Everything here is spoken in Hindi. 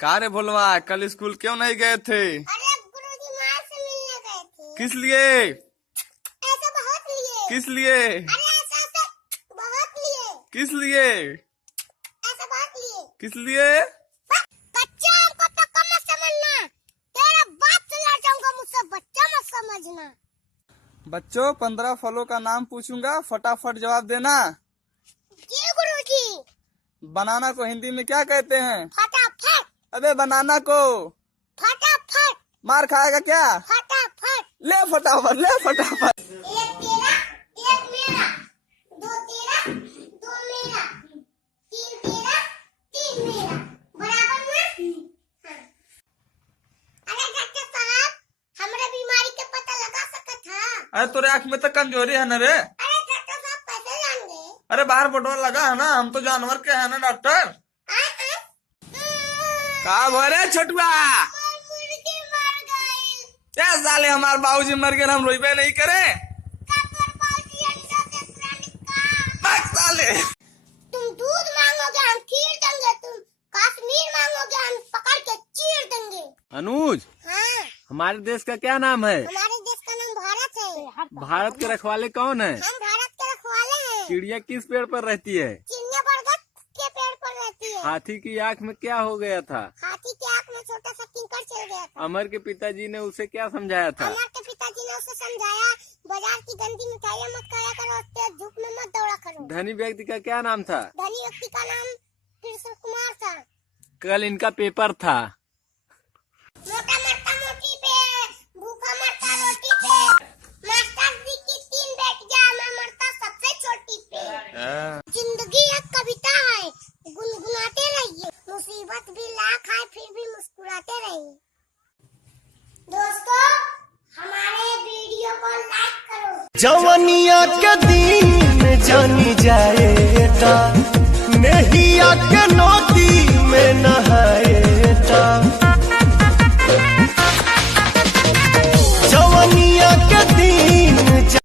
का रे भोलवा, कल स्कूल क्यों नहीं गए थे? अरे गुरुजी माँ से मिलने गए थे। किस लिए? ऐसा बहुत लिए। किस लिए? अरे ऐसा बहुत लिए। किस लिए? ऐसा बहुत लिए। किस लिए? बच्चा हमको पक्का मत समझना, तेरा बाप से लड़ जाऊंगा, मुझसे बच्चा मत समझना। बच्चों 15 फलों का नाम पूछूंगा, फटाफट जवाब देना। जी गुरुजी। बनाना को हिंदी में क्या कहते हैं? फटाफट। अबे बनाना को। फटाफट। मार खाएगा क्या? फटाफट। ले फटाफट, ले फटाफट। एक तेरा, एक मेरा, दो तेरा, दो मेरा, तीन तेरा, तीन मेरा, बराबर में? हाँ। अरे डॉक्टर साहब, हमारे बीमारी के पता लगा सकत था? अरे तोरे आँख में तो कमजोरी है न रे। अरे डॉक्टर साहब कैसे जान गए? अरे बाहर बटोर लगा है ना, हम तो जानवर के है ना डॉक्टर। का भरे छोटुआ? मुर्गी मर गई। क्या साले हमार बाबूजी मर गए, हम रोइबे नहीं करे? साले तुम दूध मांगोगे हम खीर देंगे, तुम कश्मीर मांगोगे हम पकड़ के चीर देंगे। अनुज, हाँ, हमारे देश का क्या नाम है? हमारे देश का नाम भारत है। भारत के रखवाले कौन है? हम भारत के रखवाले हैं। चिड़िया किस पेड़ पर रहती है? चिड़िया बरगद के पेड़ पर रहती है। हाथी की आँख में क्या हो गया था? हाथी की आँख में छोटा सा किंकर चल गया था। अमर के पिताजी ने उसे क्या समझाया था? अमर के पिताजी ने उसे समझाया, बाजार की गंदी मिठाइयाँ मत खाया करो, तेज धूप में मत दौड़ा करो। धनी व्यक्ति का क्या नाम था? धनी व्यक्ति का नाम कृष्ण कुमार था। कल इनका पेपर था। मोटा मरता मोटी पे, भूखा मरता रोटी पे, मास्टर जी की 3 बेटियां, मैं मरता सबसे छोटी पे। जिंदगी एक कविता है, गुनगुनाते रहिए, मुसीबत भी लाख आए फिर भी मुस्कुराते रहिए। दोस्तों, हमारे वीडियो को लाइक करो। जवनिया के दिन जानी जाएगा, नहीं आके नोच